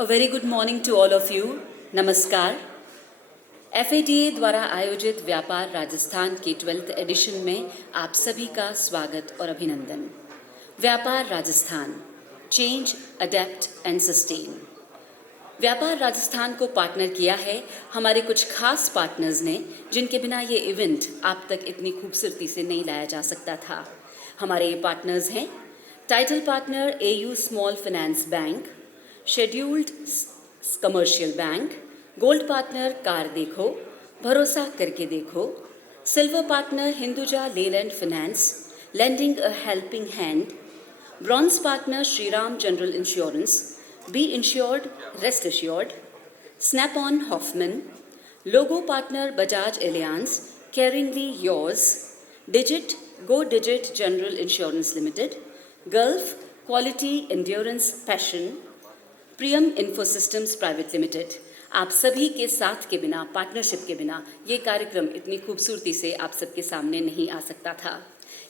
A very good morning to all of you. नमस्कार. FADA द्वारा आयोजित व्यापार राजस्थान के 12th एडिशन में आप सभी का स्वागत और अभिनंदन. व्यापार Rajasthan, change, adapt and sustain. व्यापार राजस्थान को पार्टनर किया है हमारे कुछ खास पार्टनर्स ने, जिनके बिना ये इवेंट आप तक इतनी खूबसूरती से नहीं लाया जा सकता था. हमारे ये पार्टनर्स हैं title partner AU small finance bank, scheduled commercial bank, gold partner car देखो, भरोसा करके देखो, silver partner Hinduja Leyland finance, lending a helping hand, bronze partner Shriram general insurance, be insured rest assured, Snap On Hoffman, logo partner Bajaj Allianz, caringly yours, Digit Go Digit general insurance limited, Gulf quality endurance passion, Priyam info systems private limited. आप सभी के साथ के बिना, partnership के बिना ये कार्यक्रम इतनी खूबसूरती से आप सबके सामने नहीं आ सकता था.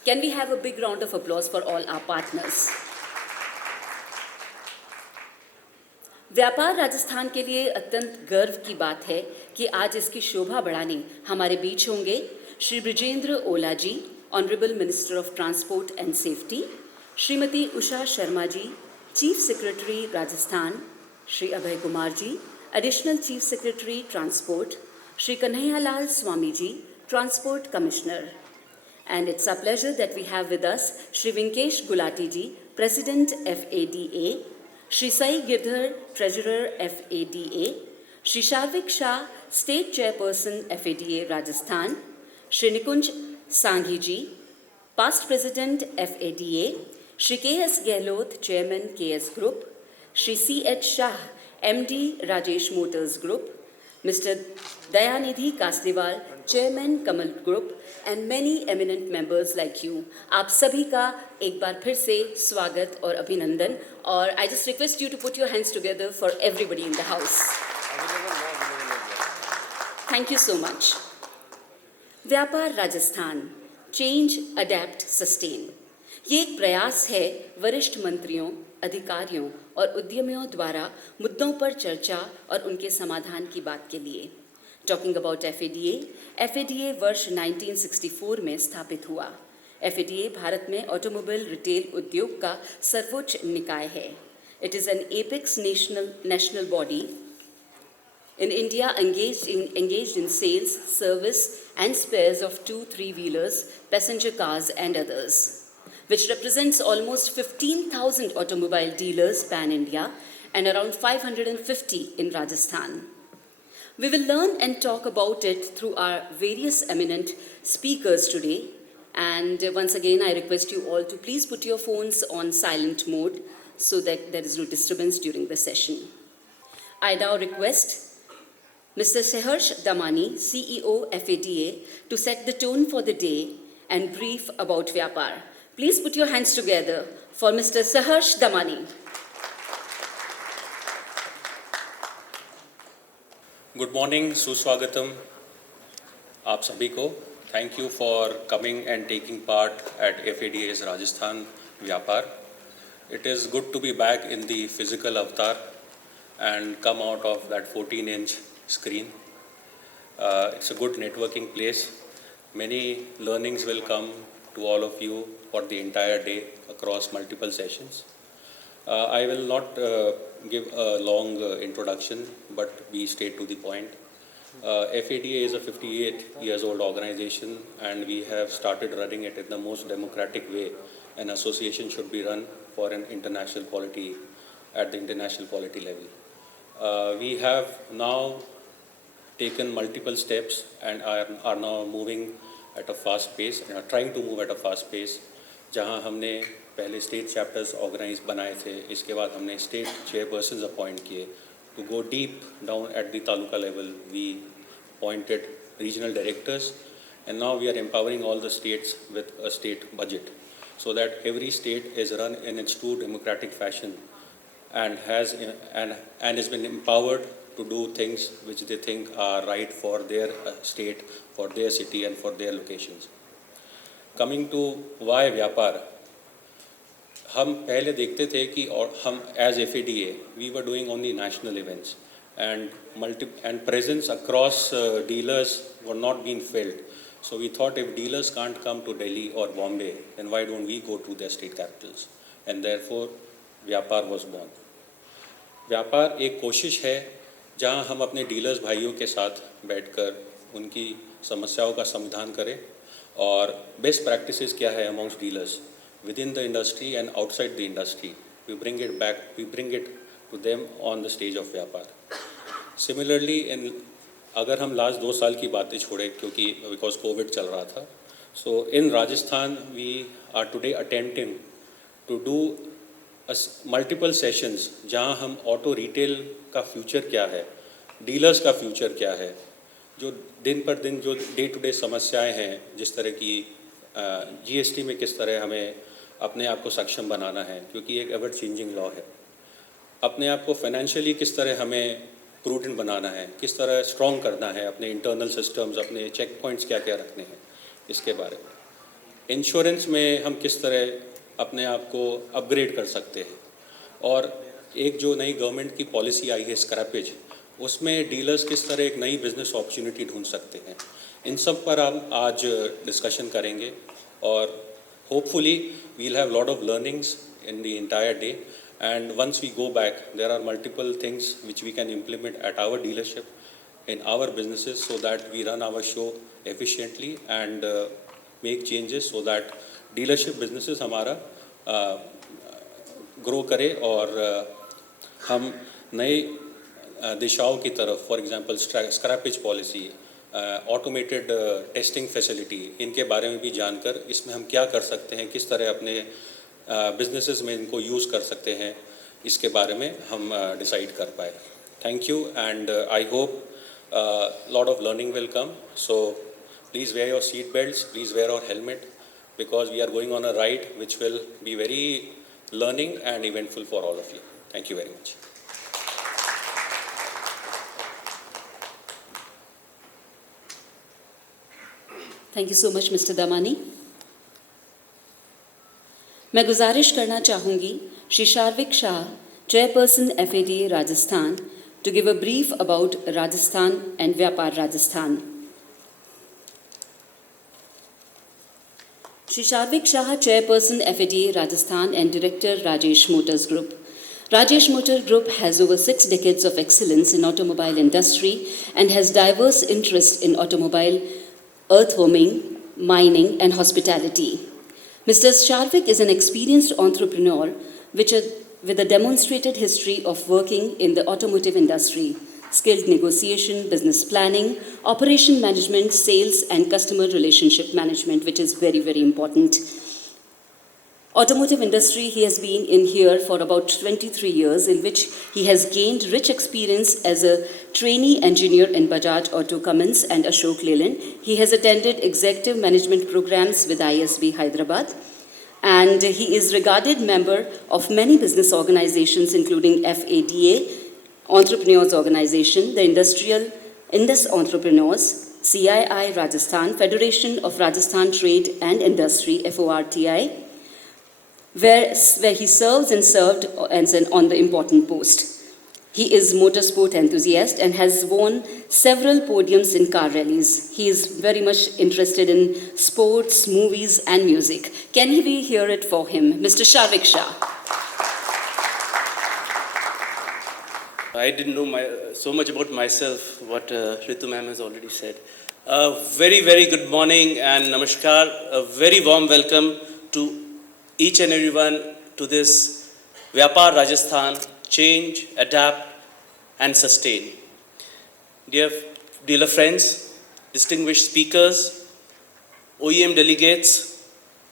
Can we have a big round of applause for all our partners. Vyapaar Rajasthan के लिए अत्यंत गर्व की बात है कि आज इसकी शोभा बढ़ाने हमारे बीच होंगे Shri Brijendra Ola ji, honourable minister of transport and safety, Shrimati Usha Sharma ji, chief secretary Rajasthan, Shri Abhay Kumar ji, additional chief secretary transport, Shri Kanhaiyalal Swami ji, transport commissioner. And it's our pleasure that we have with us Shri Vinkesh Gulati ji, President FADA, Shri Sai Girdhar, Treasurer FADA, Shri Sharvik Shah, State Chairperson FADA Rajasthan, Shri Nikunj Sanghi ji, Past President FADA, Shri K.S. Gehlot, Chairman KS Group, Shri C.H. Shah, MD Rajesh Motors Group, Mr. Dayanidhi Kasliwal, Chairman Kamal Group, and many eminent members like you. आप सभी का एक बार फिर से स्वागत और अभिनंदन. और I just request you to put your hands together for everybody in the house. Thank you so much. व्यापार राजस्थान, चेंज, अडेप्ट, सस्टेन. ये एक प्रयास है वरिष्ठ मंत्रियों, अधिकारियों और उद्यमियों द्वारा मुद्दों पर चर्चा और उनके समाधान की बात के लिए. टॉकिंग अबाउट FADA वर्ष 1964 में स्थापित हुआ. FADA भारत में ऑटोमोबाइल रिटेल उद्योग का सर्वोच्च निकाय है. It is an apex national body in India engaged in sales, service and spares of 2, 3-wheelers, passenger cars and others, which represents almost 15,000 automobile dealers pan-India and around 550 in Rajasthan. We will learn and talk about it through our various eminent speakers today. And once again, I request you all to please put your phones on silent mode so that there is no disturbance during the session. I now request Mr. Saharsh Damani, CEO FADA, to set the tone for the day and brief about Vyapar. Please put your hands together for Mr. Saharsh Damani. Good morning, Suswagatam, आप सभी को. Thank you for coming and taking part at FADA's Rajasthan Vyapar. It is good to be back in the physical avatar and come out of that 14-inch screen. It's a good networking place. Many learnings will come to all of you for the entire day across multiple sessions. I will not give a long introduction, but be straight to the point. FADA is a 58 years old organization, and we have started running it in the most democratic way an association should be run for an international quality at the international quality level. We have now taken multiple steps and are now moving at a fast pace and are trying to move at a fast pace. जहाँ हमने पहले state chapters organise बनाए थे, इसके बाद हमने state chairpersons appoint किए. To go deep down at the taluka level we appointed regional directors and now we are empowering all the states with a state budget so that every state is run in its true democratic fashion and has been empowered to do things which they think are right for their state, for their city and for their locations. Coming to why Vyapar, हम पहले देखते थे कि और हम as FADA we were doing only national events and presence across dealers were not being filled. So we thought if dealers can't come to Delhi or Bombay, then why don't we go to their state capitals? And therefore, व्यापार was born. व्यापार एक कोशिश है जहां हम अपने dealers भाइयों के साथ बैठकर उनकी समस्याओं का समाधान करें और बेस्ट प्रैक्टिसेस क्या है amongst dealers within the industry and outside the industry, we bring it to them on the stage of Vyapaar. Similarly अगर हम लास्ट 2 साल की बातें छोड़ें क्योंकि बिकॉज कोविड चल रहा था, so in Rajasthan we are today attempting to do multiple sessions जहां हम ऑटो रिटेल का फ्यूचर क्या है, डीलर्स का फ्यूचर क्या है, जो दिन पर दिन जो डे टू डे समस्याएं हैं, जिस तरह की GST में किस तरह हमें अपने आप को सक्षम बनाना है क्योंकि एक एवर चेंजिंग लॉ है, अपने आप को फाइनेंशियली किस तरह हमें प्रूडेंट बनाना है, किस तरह स्ट्रॉन्ग करना है, अपने इंटरनल सिस्टम्स, अपने चेक पॉइंट्स क्या क्या रखने हैं, इसके बारे में. इंश्योरेंस में हम किस तरह अपने आप को अपग्रेड कर सकते हैं, और एक जो नई गवर्नमेंट की पॉलिसी आई है स्क्रैपेज, उसमें डीलर्स किस तरह एक नई बिजनेस अपॉर्चुनिटी ढूंढ सकते हैं. इन सब पर हम आज डिस्कशन करेंगे और hopefully we'll have lot of learnings in the entire day. And once we go back, there are multiple things which we can implement at our dealership, in our businesses, so that we run our show efficiently and make changes so that dealership businesses हमारा grow करे और हम नए दिशाओं की तरफ, for example scrappage policy, automated testing facility, इनके बारे में भी जानकर इसमें हम क्या कर सकते हैं, किस तरह अपने बिजनेसेस में इनको यूज़ कर सकते हैं, इसके बारे में हम डिसाइड कर पाए. Thank you and I hope lot of learning will come. So please wear your seat belts, please wear your helmet, because we are going on a ride which will be very learning and eventful for all of you. Thank you very much. Thank you so much mister Damani. मैं गुजारिश करना चाहूँगी Shri Sharvik Shah, chairperson FADA Rajasthan, to give a brief about Rajasthan and व्यापार Rajasthan. Shri Sharvik Shah, chairperson FADA Rajasthan and Director Rajesh Motors Group. Rajesh Motor Group has over 6 decades of excellence in automobile industry and has diverse interest in automobile, earthworming, mining and hospitality. Mr. Sharvik is an experienced entrepreneur with a demonstrated history of working in the automotive industry, skilled negotiation, business planning, operation management, sales and customer relationship management, which is very, very important. Automotive industry, he has been in here for about 23 years, in which he has gained rich experience as a trainee engineer in Bajaj Auto Cummins and Ashok Leyland. He has attended executive management programs with ISB Hyderabad, and he is regarded member of many business organizations, including FADA, Entrepreneurs Organization, the Indus Entrepreneurs, CII Rajasthan, Federation of Rajasthan Trade and Industry, FORTI, where he serves and served on the important post. He is motorsport enthusiast and has won several podiums in car rallies. He is very much interested in sports, movies and music. Can we hear it for him? Mr. Sharvik Shah. I didn't know so much about myself, what Ritu ma'am has already said. Very, very good morning and namaskar. A very warm welcome to each and everyone to this Vyapar Rajasthan, change, adapt and sustain. Dear dealer friends, distinguished speakers, OEM delegates,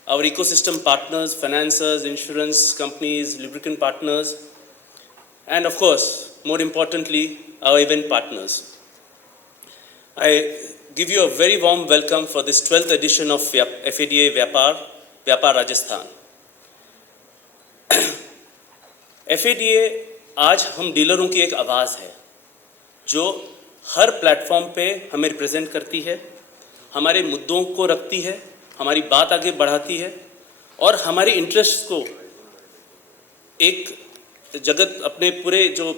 our ecosystem partners, financiers, insurance companies, lubricant partners, and of course, more importantly, our event partners. I give you a very warm welcome for this 12th edition of FADA Vyapar Rajasthan. FADA आज हम डीलरों की एक आवाज़ है जो हर platform पे हमें रिप्रेजेंट करती है, हमारे मुद्दों को रखती है, हमारी बात आगे बढ़ाती है और हमारे इंटरेस्ट को एक जगत अपने पूरे जो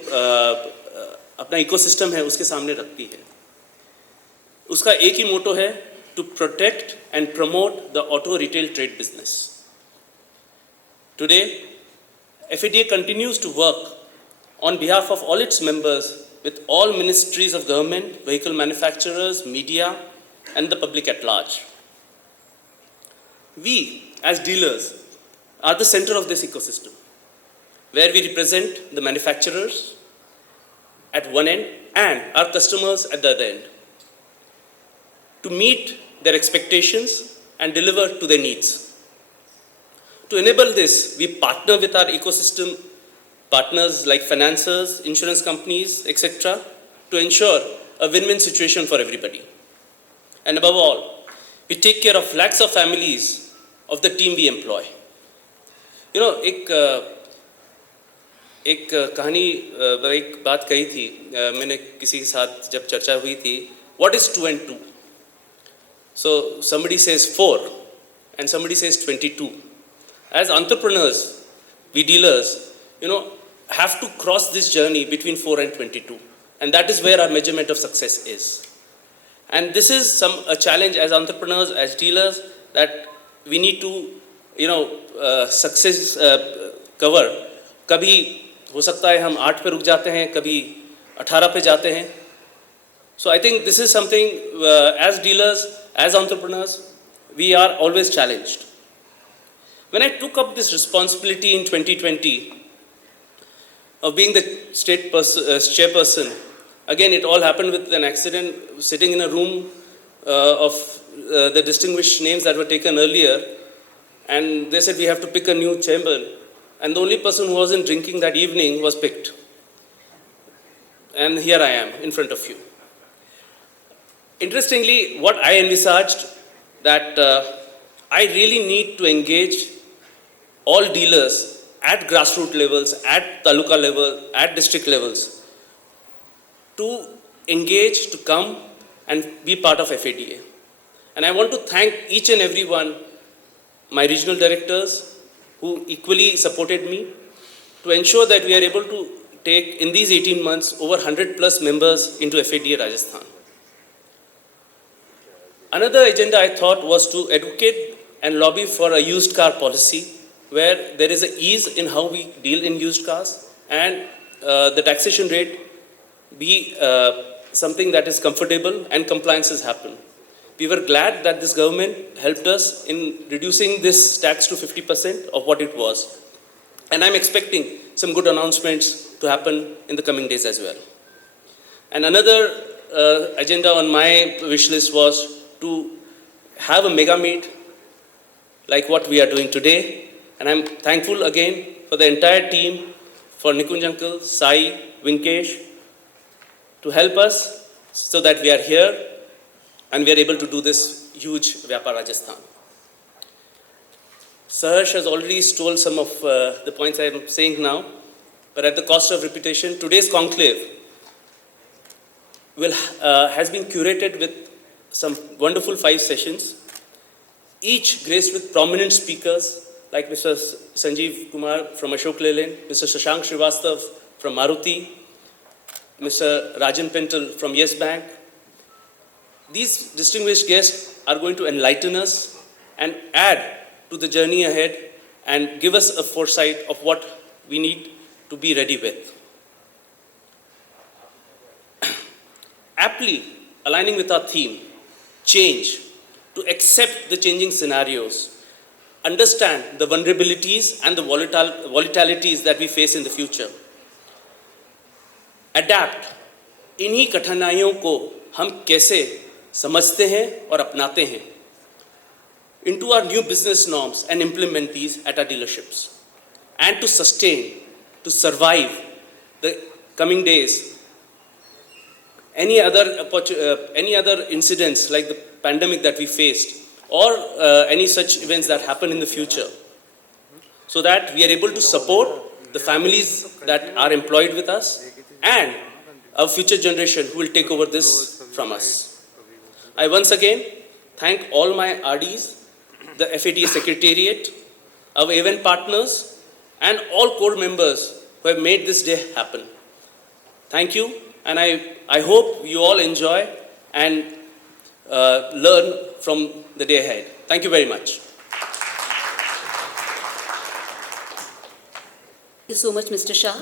अपना इकोसिस्टम है उसके सामने रखती है। उसका एक ही मोटो है, to protect and promote the auto retail trade business. Today FADA continues to work on behalf of all its members with all ministries of government, vehicle manufacturers, media, and the public at large. We, as dealers, are the center of this ecosystem, where we represent the manufacturers at one end and our customers at the other end, to meet their expectations and deliver to their needs. To enable this, we partner with our ecosystem partners like financiers, insurance companies, etc., to ensure a win-win situation for everybody. And above all, we take care of lakhs of families of the team we employ. You know, एक कहानी एक बात कही थी मैंने किसी के साथ जब चर्चा हुई थी, what is 2 and 2? So somebody says 4 and somebody says 22. As entrepreneurs, we dealers, have to cross this journey between 4 and 22. And that is where our measurement of success is. And this is a challenge as entrepreneurs, as dealers, that we need to, success cover. कभी हो सकता है हम 8 पे रुक जाते हैं, कभी 18 पे जाते हैं. So I think this is something, as dealers, as entrepreneurs, we are always challenged. When I took up this responsibility in 2020 of being the state chairperson, again it all happened with an accident, sitting in a room of the distinguished names that were taken earlier, and they said we have to pick a new chairman, and the only person who wasn't drinking that evening was picked. And here I am in front of you. Interestingly, what I envisaged that I really need to engage all dealers at grassroots levels, at taluka level, at district levels, to engage, to come and be part of FADA. And I want to thank each and every one, my regional directors who equally supported me, to ensure that we are able to take in these 18 months over 100 plus members into FADA Rajasthan. Another agenda I thought was to advocate and lobby for a used car policy, where there is an ease in how we deal in used cars, and the taxation rate be something that is comfortable and compliances happen. We were glad that this government helped us in reducing this tax to 50% of what it was. And I'm expecting some good announcements to happen in the coming days as well. And another agenda on my wish list was to have a mega meet like what we are doing today. And I'm thankful again for the entire team, for Nikunj Uncle, Sai, Vinkesh, to help us so that we are here and we are able to do this huge Vyapar Rajasthan. Saharsh has already stole some of the points I am saying now, but at the cost of repetition, today's conclave has been curated with some wonderful 5 sessions, each graced with prominent speakers like Mr. Sanjeev Kumar from Ashok Leyland, Mr. Shashank Srivastav from Maruti, Mr. Rajan Pental from Yes Bank. These distinguished guests are going to enlighten us and add to the journey ahead and give us a foresight of what we need to be ready with. Aptly aligning with our theme, change, to accept the changing scenarios, understand the vulnerabilities and the volatilities that we face in the future. Adapt. इन्हीं कठिनाइयों को हम कैसे समझते हैं और अपनाते हैं into our new business norms and implement these at our dealerships. And to sustain, to survive the coming days, any other incidents like the pandemic that we faced, or any such events that happen in the future, so that we are able to support the families that are employed with us and our future generation who will take over this from us. I once again thank all my RDs, the FADA Secretariat, our event partners, and all core members who have made this day happen. Thank you, and I hope you all enjoy and learn from the day ahead. Thank you very much. Thank you so much, Mr. Shah.